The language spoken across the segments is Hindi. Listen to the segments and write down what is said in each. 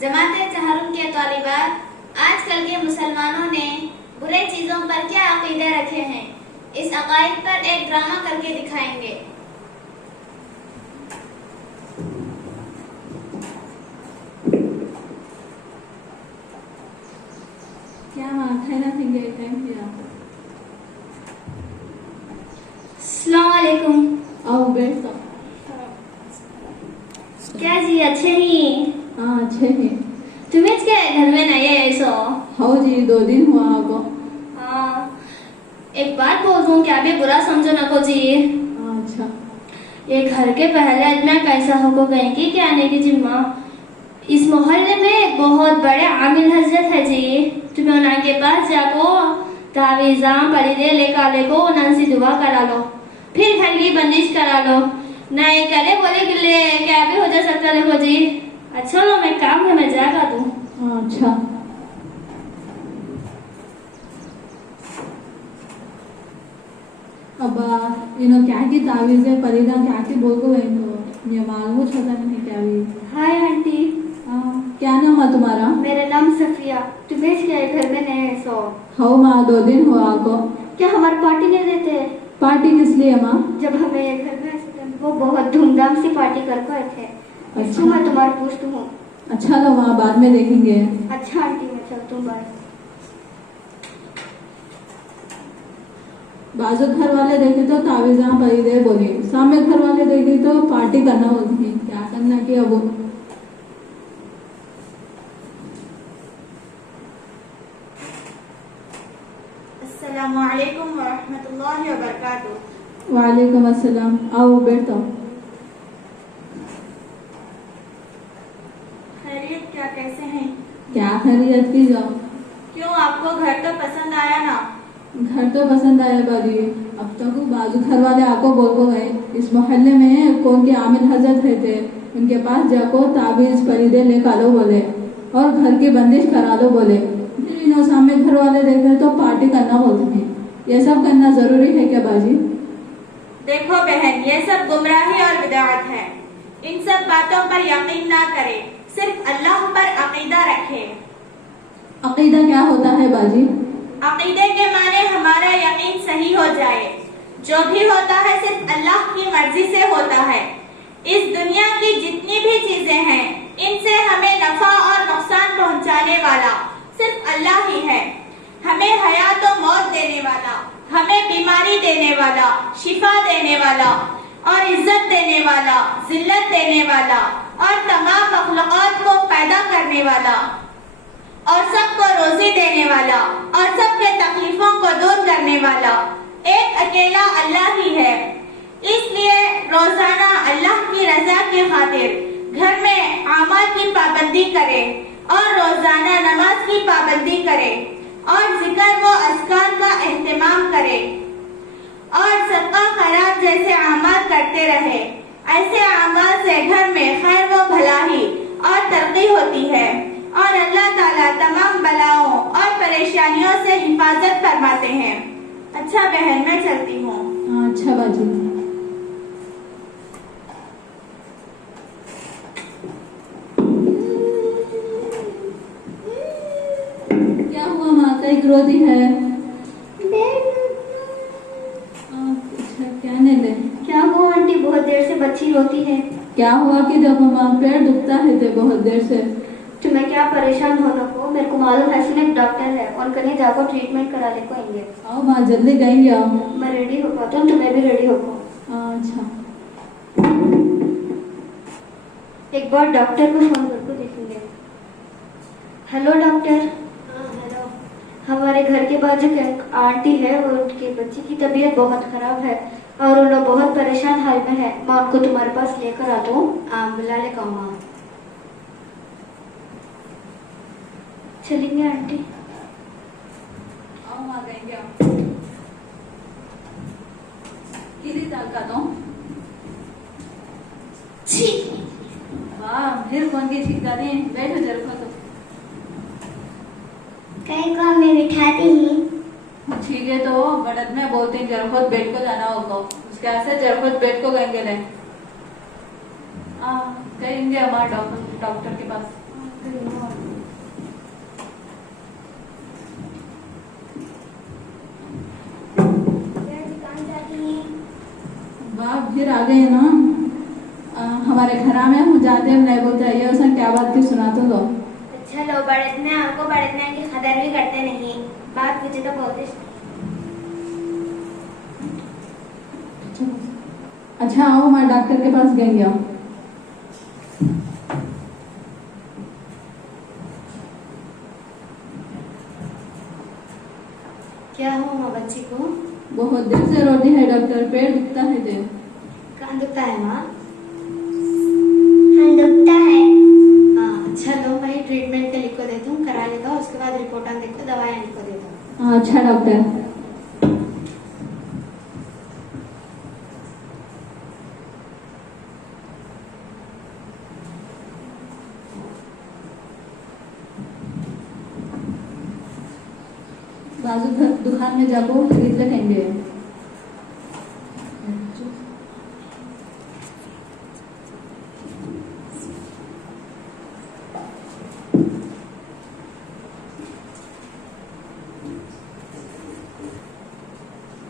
जमाते तहरुम के तालिबात, आजकल के मुसलमानों ने बुरे चीज़ों पर क्या अकीदे रखे हैं, इस अकायद पर एक ड्रामा करके दिखाएंगे। क्या खाना फिंगे टाइम किया। अस्सलाम वालेकुम। आओ बैठो। क्या जी अच्छे नहीं? हाँ अच्छे हैं। तुम्हें क्या घर में नहीं है ऐसा? हाँ जी 2 दिन हुआ आपको। हाँ, एक बात बोल दूं, क्या भी बुरा समझो नको जी। हाँ अच्छा। ये घर के पहले आदमी कैसा होको गए कि क्या आने की जिम्मा। इस मोहल्ले में एक बहुत बड़े आमिल हजरत है जी। तुम्हें उनके पास जाको तावीज़ाम पढ़ी लेका लेको उनसे दुआ करा लो, फिर घर की बंदिश करा लो। नहीं करे बोले कि ले क्या भी हो जा सकता देखो जी। अच्छा लो, मैं काम है, मैं जागा दूं। हाँ अच्छा। अब इनो क्या की तावीज़ है फरीदा क्या की बोल को गई तो ये मालूम होता नहीं क्या भी। Hi aunty. हाँ क्या नाम है तुम्हारा? मेरा नाम सफिया। तुम्हें क्या घर में नए सो? हाँ माँ 2 दिन हुआ आपको। क्या हमारी पार्टी नहीं देते? पार्टी किस लिए माँ? जब हमें ये घर में आए थे, वो बहुत धूमधाम से पार्टी कर गए थे। इसको अच्छा। मैं तुम्हारे पूछती हूँ। अच्छा लो माँ बाद में देखेंगे। अच्छा आंटी, मैं चलती हूँ, बाय। बाजू घर वाले देखे तो तावीज़ां पड़ी दे बोले, सामने घर वाले देखे तो पार्टी करना होती है। क्या करना कि अब अस्सलामु अलैकुम वरहमतुल्लाहि वबरकातुहू। वालेकुम अस्सलाम। आओ बैठो। खैरियत क्या, कैसे हैं? क्या खैरियत की जाओ। क्यों, आपको घर तो पसंद आया ना? घर तो पसंद आया बाजी। अब तक वो बाजू घर वाले आपको बोल को गए इस मोहल्ले में कौन के आमिल हजरत रहते, उनके पास जाको ताबीज फरीदे लेकर लो बोले और घर की बंदिश करा लो बोले। फिर इन्हों सामने घर वाले देखे तो पार्टी करना बोलते हैं। ये सब करना जरूरी है क्या बाजी? देखो बहन, ये सब गुमराही और बिदअत है। इन सब बातों पर यकीन ना करें, सिर्फ अल्लाह पर अकीदा रखें। अकीदा क्या होता है बाजी? अकीदे के माने हमारा यकीन सही हो जाए। जो भी होता है सिर्फ अल्लाह की मर्जी से होता है। इस दुनिया की जितनी भी चीजें हैं, इनसे हमें नफा और नुकसान पहुंचाने वाला सिर्फ अल्लाह ही है। हमें हयात और मौत देने वाला, हमें बीमारी देने वाला, शिफा देने वाला और इज्जत देने वाला, जिल्लत देने वाला और तमाम मखलूक़ात को पैदा करने वाला और सबको रोजी देने वाला और सबके तकलीफों को दूर करने वाला एक अकेला अल्लाह ही है। इसलिए रोजाना अल्लाह की रजा की खातिर घर में अमाल की पाबंदी करें और रोजाना नमाज की पाबंदी करें और जिक्र व अस्कार का एहतमाम करें और सदका खैरात जैसे अमाल करते रहे। ऐसे अमाल से घर में खैर व भलाई और तरक्की होती है और अल्लाह ताला तमाम बलाओं और परेशानियों से हिफाजत फरमाते हैं। अच्छा बहन, मैं चलती हूँ। हाँ अच्छा बाजी। क्या हुआ माँ, कई रोती है? अच्छा क्या नहीं ले? क्या हुआ आंटी, बहुत देर से बच्ची रोती है। क्या हुआ कि देखो माँ पैर दुखता है थे बहुत देर से। तुम्हें क्या परेशान हो नको, मेरे को मालूम है सुन एक डॉक्टर है और कहीं जाकर ट्रीटमेंट करा ले को आएंगे। आओ माँ जल्दी गएंगे। आओ। मैं रेडी हो पाता हूँ, तुम्हें भी रेडी हो पाओ। हाँ अच्छा। एक बार डॉक्टर को फोन करके देखेंगे। Hello doctor. हाँ हेलो। हमारे घर के बाजू एक आंटी है और उनके बच्चे की तबीयत बहुत खराब है और उन लोग बहुत परेशान हाल में है। मैं उनको तुम्हारे पास लेकर आ दूँ? बुला ले कहूँ। चलेंगे आंटी? आओ माँ गएंगे। आओ किसी साल का तो छी, वाह फिर कौन की छिका दे। बैठो जरा तो कहीं को मैं बिठाती ही। ठीक है तो बड़द में बोलते हैं जरखोत बेट को जाना होगा, उसके ऐसे जरखोत बेट को गएंगे नहीं। कहेंगे हमारे डॉक्टर के पास। बाप फिर आ गए ना। हमारे घर में हम जाते हैं नहीं बोलते ये उसे क्या बात की सुना तो दो। अच्छा लो बढ़तने आपको बढ़तने की कदर भी करते नहीं, बात मुझे तो बोलते। अच्छा आओ मैं डॉक्टर के पास गई हूँ। क्या हुआ बच्ची को? बहुत देर से रोटी है डॉक्टर, पेट दुखता है दे। कहाँ दुखता है माँ? हाँ दुखता है। हाँ अच्छा लो मैं ट्रीटमेंट के लिख को देती हूँ, करा लेता हूँ, उसके बाद रिपोर्ट देखो दवाएं लिख को देता हूँ। हाँ अच्छा डॉक्टर। बाजू दुकान में जाको खरीद ले कहेंगे।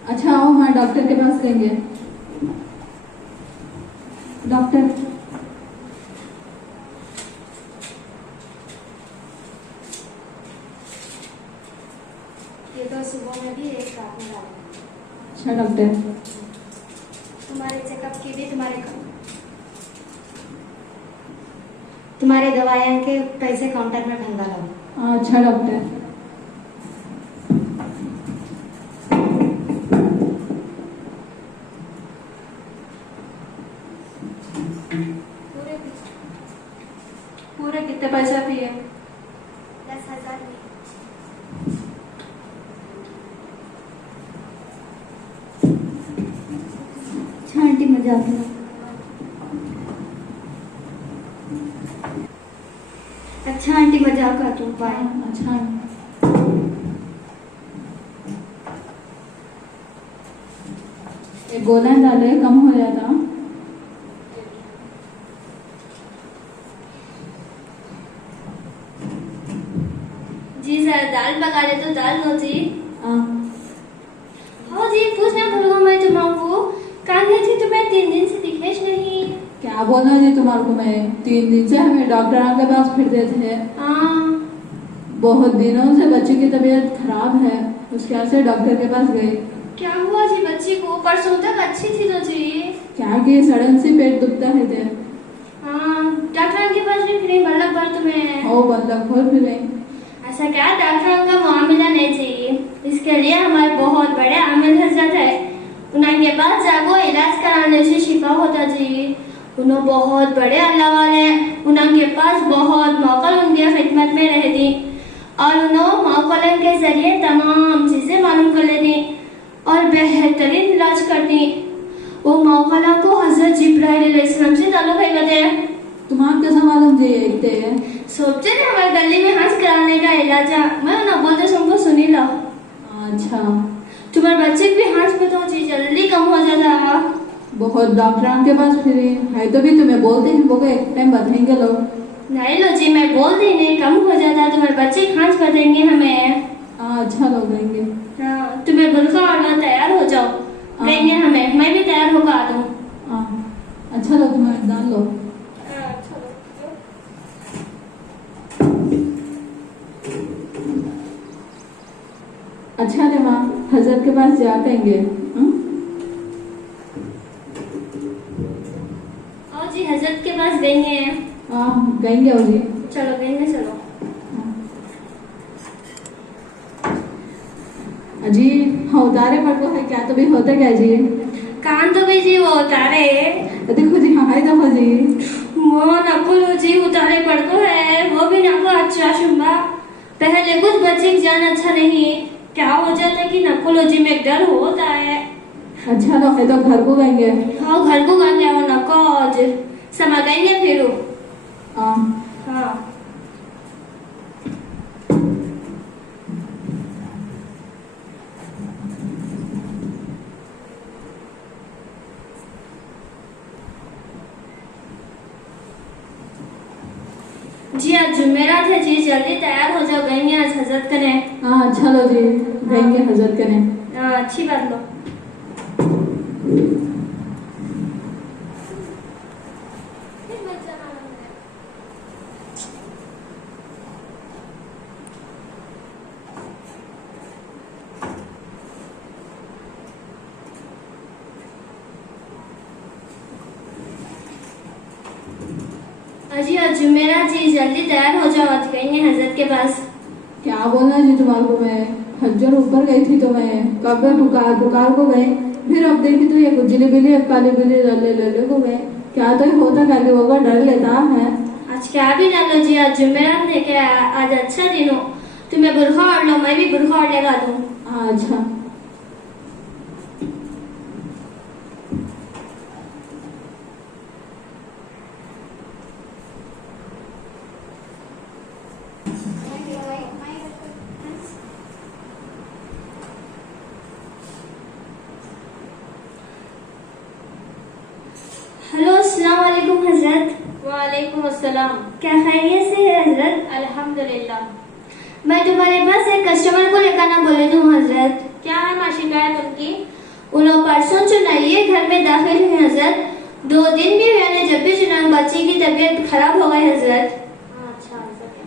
अच्छा आओ मैं डॉक्टर के पास देंगे। डॉक्टर ये तो सुबह में भी एक रात में डाला। अच्छा डॉक्टर। तुम्हारे चेकअप की भी तुम्हारे दवाइयाँ के पैसे काउंटर में भंगा लो। अच्छा डॉक्टर। पूरे कितने पैसा दिए? 10,000 में। अच्छा आंटी मजाक में। अच्छा आंटी मजाक का तुम पाए। अच्छा एक गोला डाले कम हो जाता। जी सर दाल पका दे तो दाल दो जी। हाँ हाँ जी पूछना भूल मैं तुम्हारे कान्हे जी तुम्हें 3 दिन से दिखेश नहीं। क्या बोलना जी तुम्हारे को, मैं 3 दिन से हमें डॉक्टर के पास फिरते थे। हाँ बहुत दिनों से बच्चे की तबीयत खराब है, उसके वजह से डॉक्टर के पास गए। क्या हुआ जी बच्ची को? परसों तक अच्छी थी तो जी। क्या कि सडन से पेट दुखता है थे। हाँ डॉक्टर के पास भी फिरे बल्लभ भर तुम्हें। ओ बंदा खोल फिरे। ऐसा क्या डॉक्टर का मामला नहीं चाहिए, इसके लिए हमारे बहुत बड़े आमिर हजरत है, उनके पास जागो इलाज कराने से शिफा होता जी। उन्होंने बहुत बड़े अल्लाह वाले हैं, उनके पास बहुत मौकल उनके खिदमत में रह दी और उन्होंने मौकलन के जरिए तमाम चीजें मालूम कर लेती और बेहतरीन इलाज करती। वो मौकला को हजरत जिब्राइल अलैहिस्सलाम से ताल्लुक है बताया। तुम्हारा कैसा मालूम जी इतने? सोचते थे हमारे गली में हंस कराने का इलाज है, मैं ना बोलते तुमको सुनी लो। अच्छा तुम्हारे बच्चे भी हाथ में तो चीज जल्दी कम हो जाता। बहुत डॉक्टर के पास फिरे है तो भी तुम्हें बोलते हैं वो एक टाइम बताएंगे लोग। नहीं लो जी मैं बोल दी नहीं कम हो जाता, तुम्हारे बच्चे खांस कर देंगे हमें। अच्छा लोग देंगे। हाँ तुम्हें बुल्का और तैयार हो जाओ देंगे हमें, मैं भी तैयार होकर आता हूँ। अच्छा लोग तुम्हें डाल लो। अच्छा रे माँ हजरत के पास जा पाएंगे। और जी हजरत के पास देंगे। हाँ गएंगे हो जी। चलो देंगे चलो। अजी हाँ उतारे पर को है क्या तो भी होता क्या जी? कान तो भी जी वो उतारे। देखो जी हाँ तो हो जी। वो नकुल हो जी उतारे पड़ तो है, वो भी नकुल अच्छा शुभा। पहले कुछ बच्चे की जान अच्छा नहीं, क्या हो जाता है कि नकुल हो जी में डर होता है। अच्छा लोग है तो घर को गएंगे। हाँ घर को गएंगे वो नकोज समा गएंगे फिर। हाँ जी आज जुमेरात है जी, जल्दी तैयार हो जाओ, गएंगे आज हजरत कने। हाँ चलो जी, जाएंगे हजरत कने। अच्छी बात लो। जी आज जुमेरात जी, जल्दी तैयार हो जाओ, आज गएंगे हजरत के पास। क्या बोलना जी तुम्हारे को, मैं हज्जर ऊपर गई थी तो मैं कब पुकार पुकार को गए, फिर अब देखी तो ये गुजली बिल्ली अब काली बिल्ली लल्ले लल्ले को गए। क्या तो ये होता करके वो का डर लेता है। आज क्या भी डालो जी, आज जुमेरात ने क्या, आज अच्छा दिन हो, तुम्हें बुरखा ओढ़ लो, मैं भी बुरखा ओढ़ लगा दूं। हाँ अच्छा। हेलो अस्सलाम वालेकुम हजरत। वालेकुम अस्सलाम। क्या खैरियत से है हजरत? अल्हम्दुलिल्लाह। मैं तुम्हारे पास एक कस्टमर को लेकर ना बोले दूं हजरत। क्या है माँ शिकायत उनकी? उन्होंने परसों चुनाइए घर में दाखिल हुए हजरत, 2 दिन भी हुए ने जब भी चुनाव बच्ची की तबीयत खराब हो गई हजरत। अच्छा ऐसा क्या?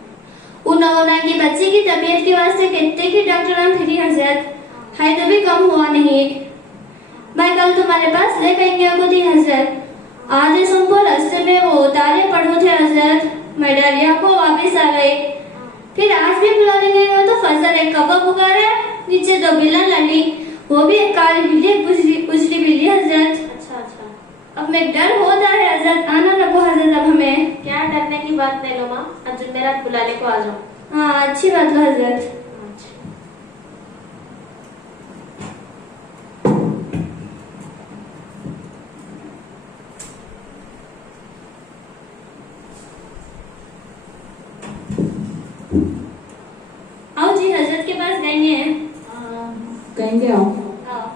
उन्होंने की बच्ची की तबीयत के वास्ते कितने की डॉक्टर फिरी हजरत, है तो भी कम हुआ नहीं। मैं कल तुम्हारे पास ले गई को थी हजरत, आज सुनको रास्ते में वो उतारे पड़ो थे हजरत, मैं डरिया को वापस आ गई। फिर आज भी बुलाने गई हो तो फजल एक कौवा पुकारा, नीचे 2 बिल्ला लड़ी, वो भी एक काली बिल्ली एक उजली बिल्ली हजरत। अच्छा अच्छा। अब मैं डर होता है हजरत, आना लगो हजरत अब हमें। क्या डरने की बात नहीं लो माँ, आज जुमेरात बुलाने को आ जाओ। हाँ अच्छी बात लो हजरत। आओ जी हजरत के पास गएंगे। कहेंगे आओ। आओ।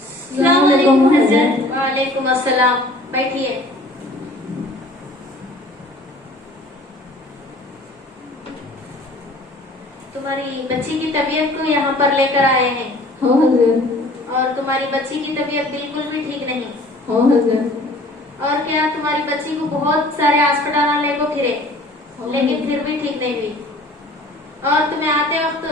अस्सलाम वालेकुम हजरत। वालेकुम अस्सलाम। बैठिए। तुम्हारी बच्ची की तबीयत को यहाँ पर लेकर आए हैं। हो हजरत। और तुम्हारी बच्ची की तबीयत बिल्कुल भी ठीक नहीं। हो हजरत। और क्या तुम्हारी बच्ची को बहुत सारे अस्पताल लेको फिरे, लेकिन फिर भी ठीक नहीं हुई। और तुम्हें आते वक्त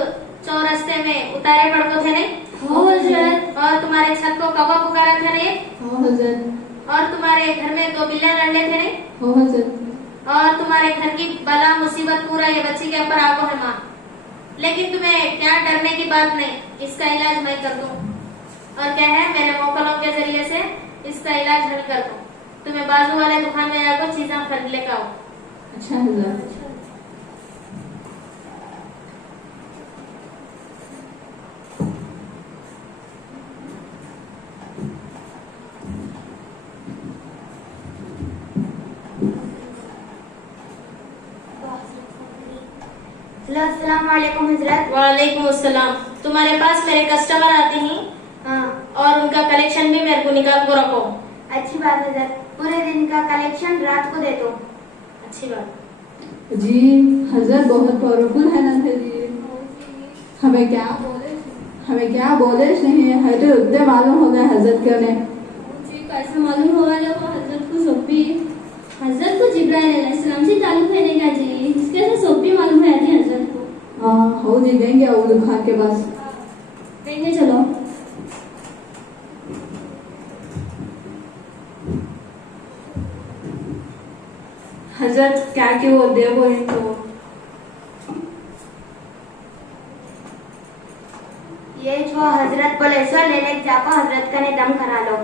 चौरस्ते में उतारे पड़को थे नहीं? हो हजरत। और तुम्हारे छत को कौवा पुकारा था नहीं? हो हजरत। और तुम्हारे घर में 2 बिल्ले लड़ ले थे नहीं? हो हजरत। और तुम्हारे घर की बला मुसीबत पूरा ये बच्ची के ऊपर आगो है माँ। लेकिन तुम्हें क्या डरने की बात नहीं, इसका इलाज मैं कर दूं। और क्या है, मेरे मोकलों के जरिए से इसका इलाज हल कर दूं। तुम्हें बाजू वाले दुकान में जाकर चीजें खरीद लेकर आओ। अच्छा हजरत। हेलो अस्सलाम वालेकुम हजरत। वालेकुम अस्सलाम। तुम्हारे पास मेरे कस्टमर आते हैं हाँ और उनका कलेक्शन भी मेरे को निकाल को रखो। अच्छी बात हजरत, पूरे दिन का कलेक्शन रात को दे दो। अच्छी बात। जी हजरत बहुत पावरफुल है ना थे जी, हमें क्या बोले नहीं है तो उतने मालूम हो गया हजरत के ने। जी कैसे मालूम होगा लोग हजरत को सोपी, हजरत को जिब्राइल अलैहिस्सलाम से ताल्लुक है का जी, इसके से सोपी मालूम है जी हजरत को। हाँ हो जी, गएंगे वो दुकान के पास। गएंगे चलो। हजरत क्या कि वो देखो इनको, ये जो हजरत बोले सो ले ले जाको हजरत का ने दम करा लो।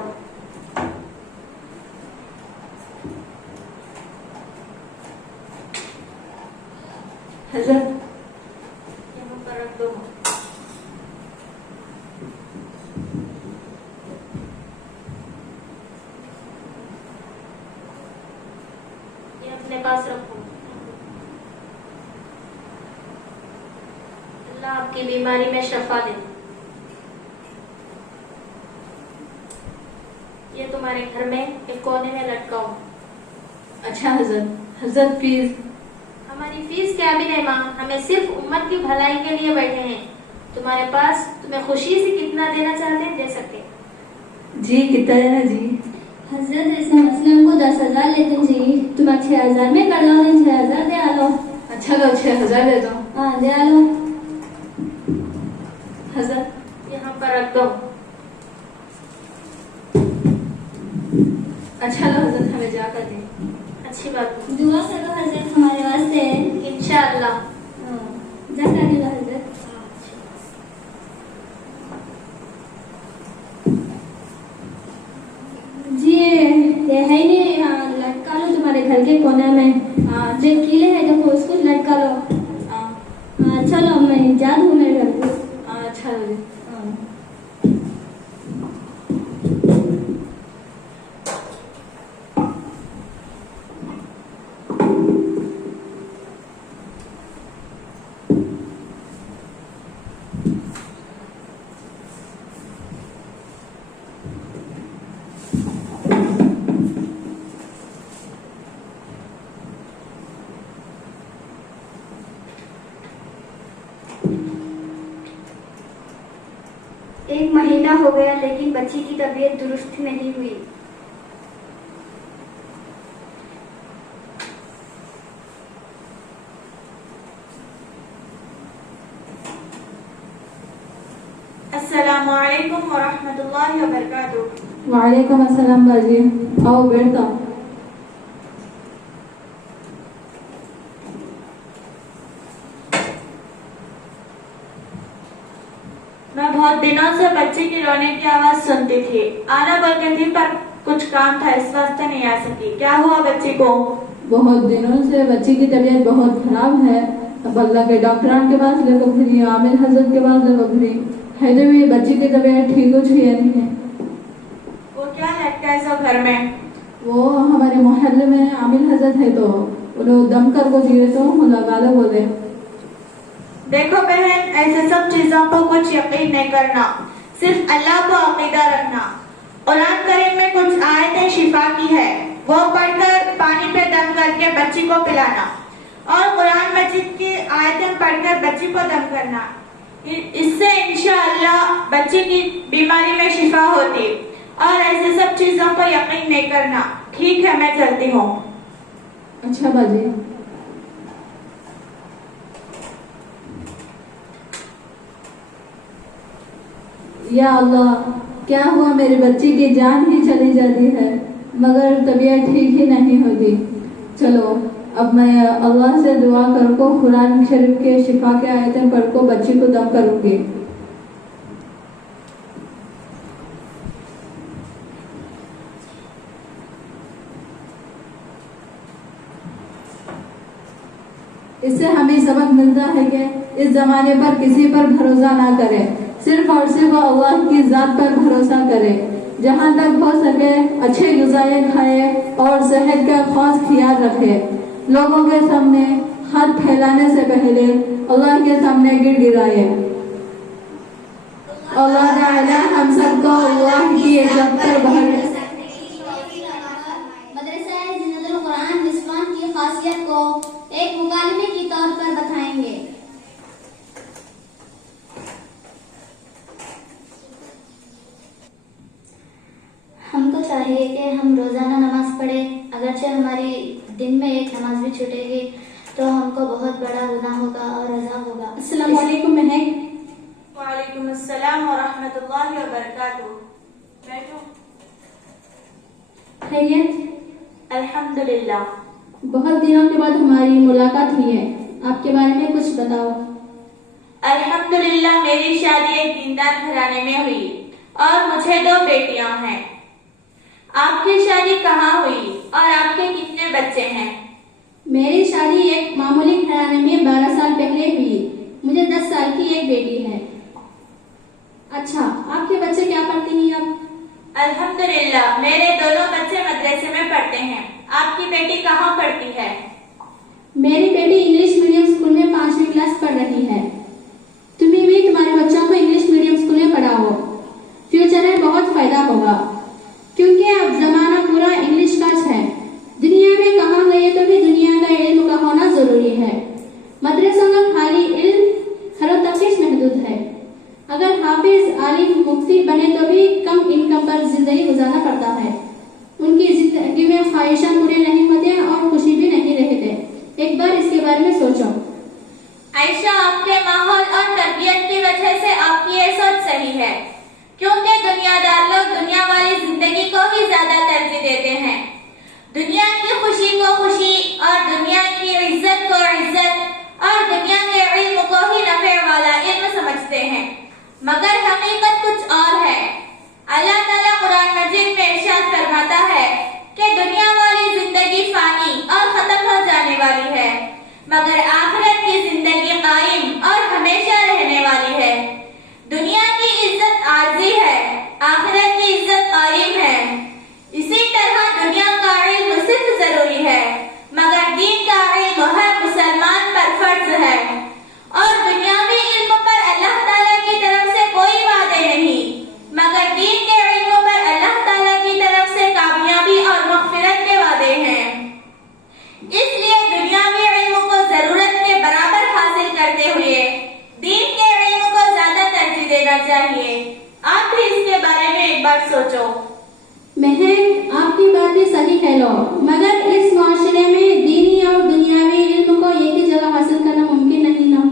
हजरत यहाँ पर रख दो। ये अपने पास रखो। अल्लाह आपकी बीमारी में शफा दे। ये तुम्हारे घर में एक कोने में लटकाओ। अच्छा हजरत, हजरत फीस? हमारी फीस क्या भी नहीं माँ, हमें सिर्फ उम्मत की भलाई के लिए बैठे हैं। तुम्हारे पास, तुम्हें खुशी से कितना देना चाहते हैं दे सकते हैं। जी कितना देना जी? हजरत ऐसा मसला हमको 10,000 लेते जी, तुम 6,000 में कर लो, 6,000 दे आलो। अच्छा लो 6,000 दे दो। हाँ दे आलो। हजरत यहाँ पर रख दो। अच्छा लो हजरत, हमें जाकर दे। अच्छी बात है। दुआ करो हजरत हमारे वास्ते। इंशाअल्लाह। जाकर दो हजरत। जी ये है नहीं, लटका लो तुम्हारे घर के कोने में। हाँ जो कीले है देखो उसको लटका लो। हाँ चलो मैं जा दूँ मेरे घर को। अच्छा लो जी। एक महीना हो गया लेकिन बच्ची की तबीयत दुरुस्त नहीं हुई। अस्सलामु अलैकुम व रहमतुल्लाहि व बरकातुहू। वालेकुम अस्सलाम बाजी, आओ बैठो। मैं बहुत दिनों से बच्चे की रोने की आवाज सुनती थी, आना बोलती थी पर कुछ काम था इस वास्ते नहीं आ सकी। क्या हुआ बच्ची को? बहुत दिनों से बच्ची की तबीयत बहुत खराब है। अब अल्लाह के डॉक्टर के पास लेकर फिरी, आमिर हजरत के पास लेकर फिरी, हैदर भी बच्ची की तबीयत ठीक हो चुकी नहीं है। वो क्या लटका है सब घर में? वो हमारे मोहल्ले में आमिर हजरत है तो उन्हें दम कर को दिए तो लगा लो बोले। देखो बहन, ऐसे सब चीजों पर कुछ यकीन नहीं करना, सिर्फ अल्लाह को अकीदा रखना। कुरान करीम में कुछ आयतें शिफा की है, वो पढ़कर पानी पे दम करके बच्ची को पिलाना, और कुरान मजीद की आयतें पढ़कर बच्ची को दम करना। इससे इंशाअल्लाह बच्ची की बीमारी में शिफा होती। और ऐसे सब चीजों पर यकीन नहीं करना। ठीक है, मैं चलती हूँ। अच्छा बाजी। या अल्लाह, क्या हुआ मेरी बच्ची की जान ही चली जाती है मगर तबीयत ठीक ही नहीं होती। चलो अब मैं अल्लाह से दुआ कर को कुरान शरीफ के शिफा के आयतें पढ़ को बच्ची को दम करूंगी। इससे हमें सबक मिलता है कि इस जमाने पर किसी पर भरोसा ना करें, सिर्फ और सिर्फ अल्लाह की जात पर भरोसा करें। जहाँ तक हो सके अच्छे गुज़ारे खाए और सेहत का खास ख्याल रखे। लोगों के सामने हाथ फैलाने से पहले अल्लाह के सामने गिड़गिड़ाए। अल्लाह ताला हम सबको अल्लाह की इज्जत पर मदरसा जिन्नतुल कुरान निस्वान की खासियत को एक मुकालमे के तौर पर बताएंगे। हमको चाहिए कि हम रोजाना नमाज पढ़ें, अगरचे हमारी दिन में एक नमाज भी छूटेगी तो हमको बहुत बड़ा गुनाह होगा और अज़ाब होगा। अस्सलाम वालेकुम महक। वालेकुम अस्सलाम व रहमतुल्लाहि व बरकातुहू। बैठो। खैरियत? अल्हम्दुलिल्लाह। बहुत दिनों के बाद हमारी मुलाकात हुई है, आपके बारे में कुछ बताओ। अल्हम्दुलिल्लाह, मेरी शादी एक दीनदार घराने में हुई और मुझे 2 बेटियां हैं। आपकी शादी कहाँ हुई और आपके कितने बच्चे हैं? मेरी शादी एक मामूली घराने में 12 साल पहले हुई। मुझे 10 साल की एक बेटी है। अच्छा, आपके बच्चे क्या पढ़ते हैं अब? अल्हम्दुलिल्लाह, मेरे दोनों बच्चे मदरसे में पढ़ते हैं। आपकी बेटी कहाँ पढ़ती है? मेरी बेटी इंग्लिश मीडियम स्कूल में 5वीं क्लास पढ़ रही है। जरूरी है। मदरसों में खाली इल्म हरोतफिश महदूद है। अगर हाफिज आलिम मुफ्ती बने तो भी कम इनकम पर जिंदगी गुजारना पड़ता है। उनकी जिंदगी में ख्वाहिशां पूरे नहीं होते और खुशी भी नहीं रहते। एक बार इसके बारे में सोचो। आयशा, आपके माहौल और तरबियत की वजह से आपकी ये सोच सही है, क्योंकि दुनियादार लोग दुनिया वाली जिंदगी को ही ज्यादा तरजीह देते हैं। दुनिया की खुशी को खुशी और दुनिया की इज्जत को इज्जत और दुनिया के इल्म को ही नफे वाला इल्म समझते हैं, मगर हकीकत कुछ और है। अल्लाह ताला कुरान मजीद में इरशाद फरमाता है कि दुनिया वाली जिंदगी फानी और खत्म हो जाने वाली है, मगर आखिरत की जिंदगी कायम और हमेशा रहने वाली है। दुनिया की इज्जत आर्जी है, आखिरत की इज्जत कायम है। इसी तरह दुनिया का इल्म सिर्फ जरूरी है, मगर दीन का इल्म हर मुसलमान पर फर्ज है। और दुनियावी इल्म पर अल्लाह ताला की तरफ से कोई वादे नहीं, मगर दीन के इल्म पर अल्लाह ताला की तरफ से कामयाबी और मग़फ़िरत के वादे हैं। इसलिए दुनियावी इल्म को जरूरत के बराबर हासिल करते हुए दीन के इल्म को ज्यादा तरजीह देना चाहिए। आप भी इसके बारे में एक बार सोचो। महक, आपकी बात भी सही है लो, मगर इस माशरे में दीनी और दुनियावी इल्म को एक ही जगह हासिल करना मुमकिन नहीं ना।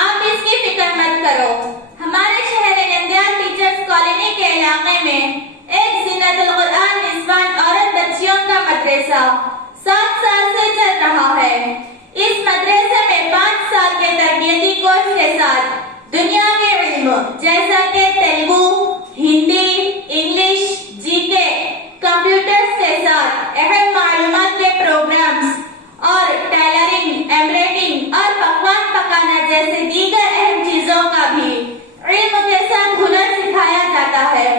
आप इसकी फिक्र मत करो। हमारे शहर नंदियाल टीचर्स कॉलोनी के इलाके में एक ज़ीनतुल कुरान निस्वान औरत बच्चियों का मदरसा 7 साल से चल रहा है। इस मदरसे में 5 साल के तरबियती कोर्स के साथ दुनियावी इल्म जैसा कि Telugu, Hindi, English, GK, computers के साथ अहम मालूमात के प्रोग्राम्स और टेलरिंग, एम्ब्रॉयडरिंग और पकवान पकाना जैसे दीगर अहम चीजों का भी इल्म के साथ हुनर सिखाया जाता है।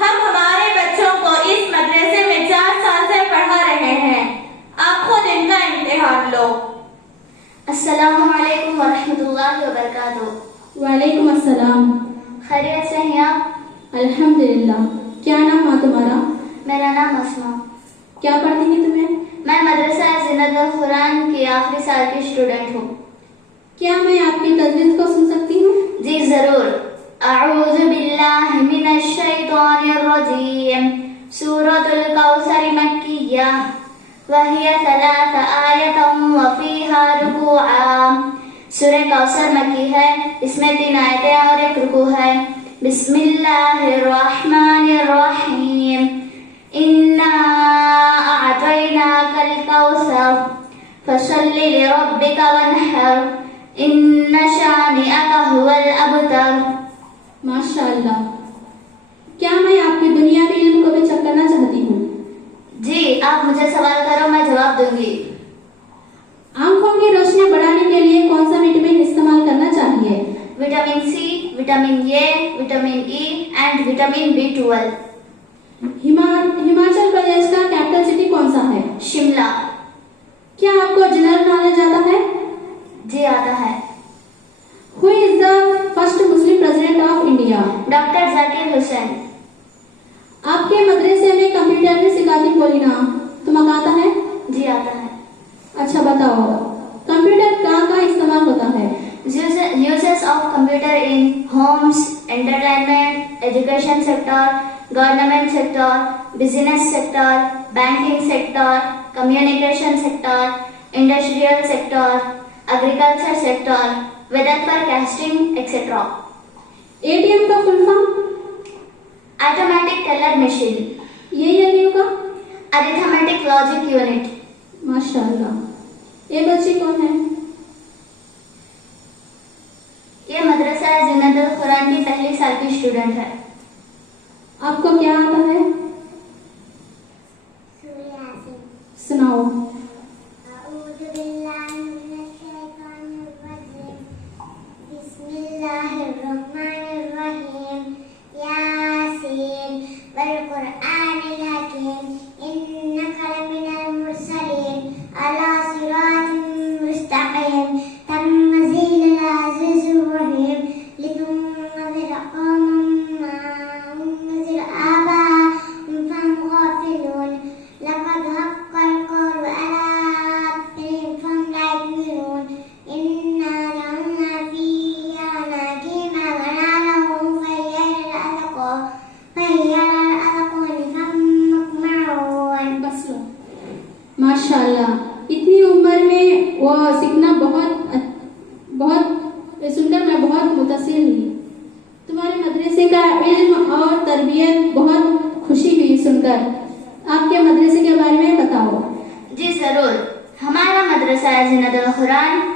हम हमारे बच्चों को इस मदरसे में 4 साल से पढ़ा रहे हैं। आप खुद इनका इम्तिहान लो। अस्सलामु अलैकुम वरहमतुल्लाहि वबरकातुहू। वालेकुम अस्सलाम। खैरियत से हैं आप? अल्हम्दुलिल्लाह। क्या नाम है तुम्हारा? मेरा नाम अस्मा। क्या पढ़ती है तुम्हें? मैं मदरसा ज़ीनतुल कुरान की आखिरी साल की स्टूडेंट हूँ। क्या मैं आपकी तजवीज़ को सुन सकती हूँ? जी जरूर। अऊज़ु बिल्लाहि मिनश शैतानिर रजीम। सूरतुल कौसर मक्किया वहिय 3 आयतन व फीहा रुकूआ। सूरह कौसर मक्की है, इसमें 3 आयतें और 1 रुकू है। बिस्मिल्लाहिर रहमानिर रहीम। इन्ना अअतैनाकल कौसर फसल्लि लिरब्बिका वन्हर इन्न शानिअका हुवल अबतर। माशाअल्लाह। क्या मैं आपकी दुनियावी इल्म को भी चेक करना चाहती हूँ? जी, आप मुझे सवाल करो, मैं जवाब दूंगी। आंखों की रोशनी बढ़ाने के लिए कौन सा विटामिन इस्तेमाल करना चाहिए? Vitamin C, vitamin A, vitamin E and vitamin B12। Himachal Pradesh का कैपिटल सिटी कौन सा है? शिमला। क्या आपको जनरल नॉलेज आता है? जी आता है। Who is the first Muslim president of India? Doctor Zakir Hussain. आपके मदरसे में कंप्यूटर भी सिखाती होगी ना, तुम्हें आता है? जी आता है। अच्छा बताओ, कंप्यूटर कहाँ इस्तेमाल होता है? Uses of computer in homes, entertainment, education sector, government sector, business sector, banking sector, communication sector, industrial sector, agriculture sector, weather forecasting, etc. ATM का full form? Automatic teller machine. ALU का? Arithmetic logic unit. माशाअल्लाह। ये बच्ची कौन है? ये मदरसा ज़ीनतुल कुरान की पहली साल की स्टूडेंट है। आपको क्या आता है? सुनाओ।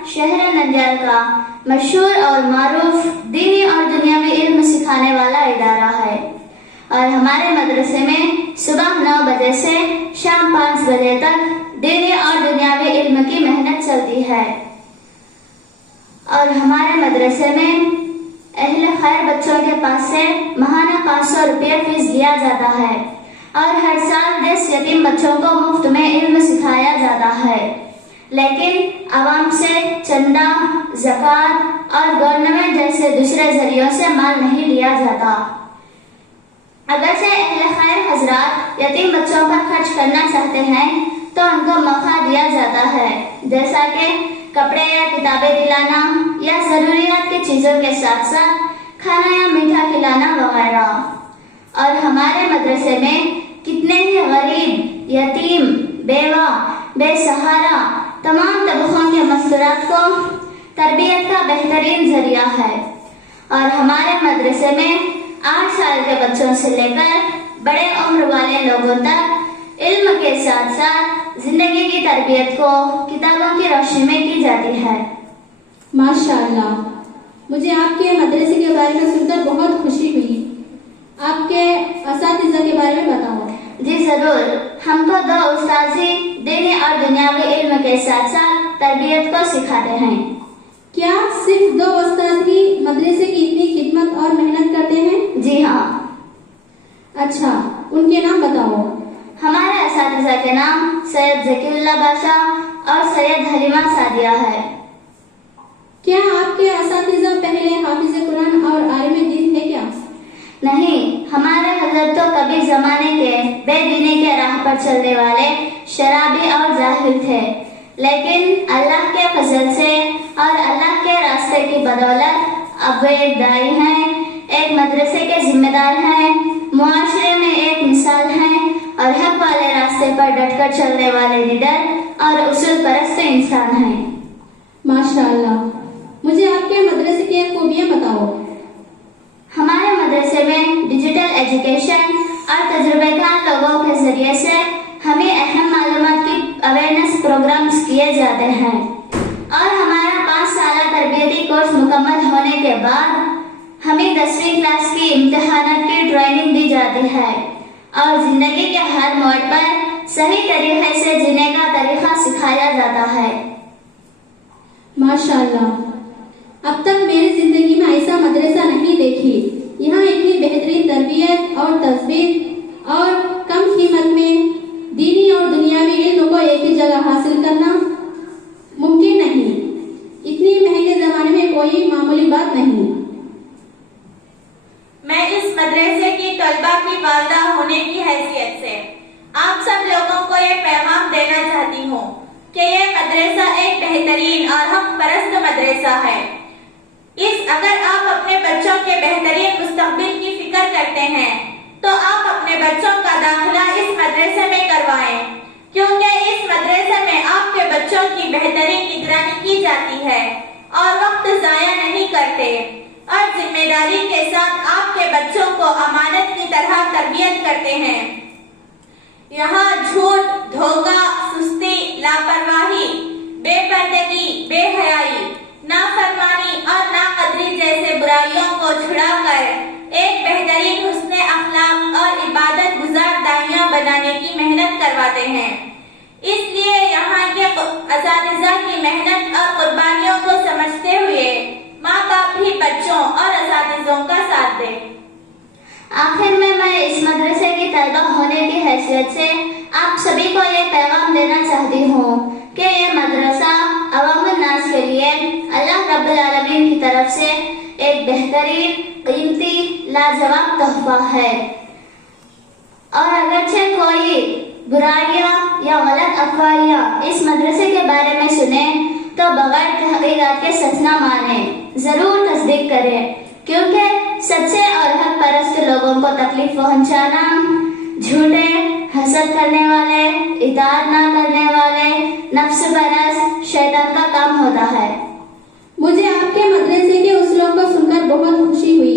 शहर नंदियाल का मशहूर और मारूफ दीनी और दुनियावी इल्म सिखाने वाला इदारा है और हमारे मदरसे में सुबह 9 बजे से शाम 5 बजे तक दीनी और दुनियावी इल्म की मेहनत चलती है। और हमारे मदरसे में अहले खैर बच्चों के पास से माहाना 500 रुपये फीस लिया जाता है और हर साल 10 यतीम बच्चों को मुफ्त में इल्म सिखाया जाता है, लेकिन आवाम से चंदा, ज़कात और गवर्नमेंट जैसे दूसरे जरियों से माल नहीं लिया जाता। अगर से अहले खैर हजरात यतीम बच्चों पर खर्च करना चाहते हैं तो उनको मौका दिया जाता है, जैसा कि कपड़े या किताबें दिलाना या जरूरियात की चीजों के साथ साथ खाना या मीठा खिलाना वगैरह। और हमारे मदरसे में कितने ही गरीब, यतीम, बेवा, बेसहारा तमाम तबकों के मस्तूरात को तरबियत का बेहतरीन जरिया है। और हमारे मदरसे में 8 साल के बच्चों से लेकर बड़े उम्र वाले लोगों तक इल्म के साथ साथ जिंदगी की तरबियत को किताबों की रोशनी में की जाती है। माशाअल्लाह, मुझे आपके मदरसे के बारे में सुनकर बहुत खुशी हुई। आपके असातिज़ा के बारे में बताओ। जी जरूर, हमको 2 उस्ताजी दीनी और दुनियावी इल्म के साथ साथ तरबियत को सिखाते हैं। क्या सिर्फ 2 उस्ताद ही मदरसे की इतनी खिदमत और मेहनत करते हैं? जी हाँ। अच्छा, उनके नाम बताओ। हमारे असातिज़ा के नाम सैयद ज़कीउल्लाह बादशाह और सैयद हलीमा सादिया है। क्या आपके असातिज़ा पहले हाफिज़ कुरान और आलिम दीन थे क्या? नहीं, हमारे हजरत तो कभी जमाने के बेदीनी के राह पर चलने वाले शराबी और जाहिल थे, लेकिन अल्लाह के फजल से और अल्लाह के रास्ते की बदौलत अब वे एक दाई हैं, एक मदरसे के जिम्मेदार हैं, मुआशरे में एक मिसाल हैं और हक वाले रास्ते पर डटकर चलने वाले लीडर और उसूल परस्त इंसान हैं। माशाअल्लाह, मुझे आपके मदरसे की खूबियाँ बताओ। हमारे मदरसे में डिजिटल एजुकेशन और तजुर्बेकार लोगों के जरिए से हमें अहम मालूमात की अवेयरनेस प्रोग्राम्स किए जाते हैं और हमारा 5 साल तरबियती कोर्स मुकम्मल होने के बाद हमें 10वीं क्लास की इम्तिहानात की ट्रेनिंग दी जाती है और जिंदगी के हर मोड़ पर सही तरीके से जीने का तरीका सिखाया जाता है। माशाअल्लाह, अब तक मेरी जिंदगी में ऐसा मदरसा नहीं देखी। यहाँ इतनी बेहतरीन तरबियत और तस्बीह और कम कीमत में दीनी और दुनियावी इल्म को एक ही जगह हासिल करना मुमकिन नहीं। इतनी महंगे जमाने में कोई मामूली बात नहीं। मैं इस मदरसे की तलबा की वालदा होने की हैसियत से आप सब लोगों को ये पैगाम देना चाहती हूँ कि ये मदरसा एक बेहतरीन और हक परस्त मदरसा है। अगर आप अपने बच्चों के बेहतरीन मुस्तकबिल की फिक्र करते हैं तो आप अपने बच्चों का दाखिला इस मदरसे में करवाएं, क्योंकि इस मदरसे में आपके बच्चों की बेहतरीन निगरानी की जाती है और वक्त जाया नहीं करते और जिम्मेदारी के साथ आपके बच्चों को अमानत की तरह तरबियत करते हैं। यहाँ झूठ, धोखा, सुस्ती, लापरवाही, बेपर्दगी, बेहयाई, नाफरमानी और नाकदरी जैसे बुराइयों को छुड़ाकर एक बेहतरीन हुस्ने अखलाक और इबादत गुजार दाइयां बनाने की मेहनत करवाते हैं। इसलिए यहाँ के असातिज़ा की मेहनत और कुर्बानियों को समझते हुए माँ बाप भी बच्चों और असातिज़ों का साथ दे। आखिर में मैं इस मदरसे की तलबा होने की हैसियत से आप सभी को ये पैगाम देना चाहती हूँ कि ये मदरसा अवामुल नास के लिए अल्लाह रब्बुल आलमीन की तरफ से एक बेहतरीन, कीमती, लाजवाब तोहफा है और अगरचे कोई बुराइयां या गलत अफवाहियां इस मदरसे के बारे में सुने तो बगैर तहकीकात के सच न माने, जरूर तस्दीक करें, क्योंकि सच्चे और हक परस्त लोगों को तकलीफ पहुंचाना झूठे, हसद करने वाले, इताअत न करने वाले, नफ्स परस्त शैतान का काम होता है। मुझे आपके मदरसे के उसूलों को सुनकर बहुत खुशी हुई।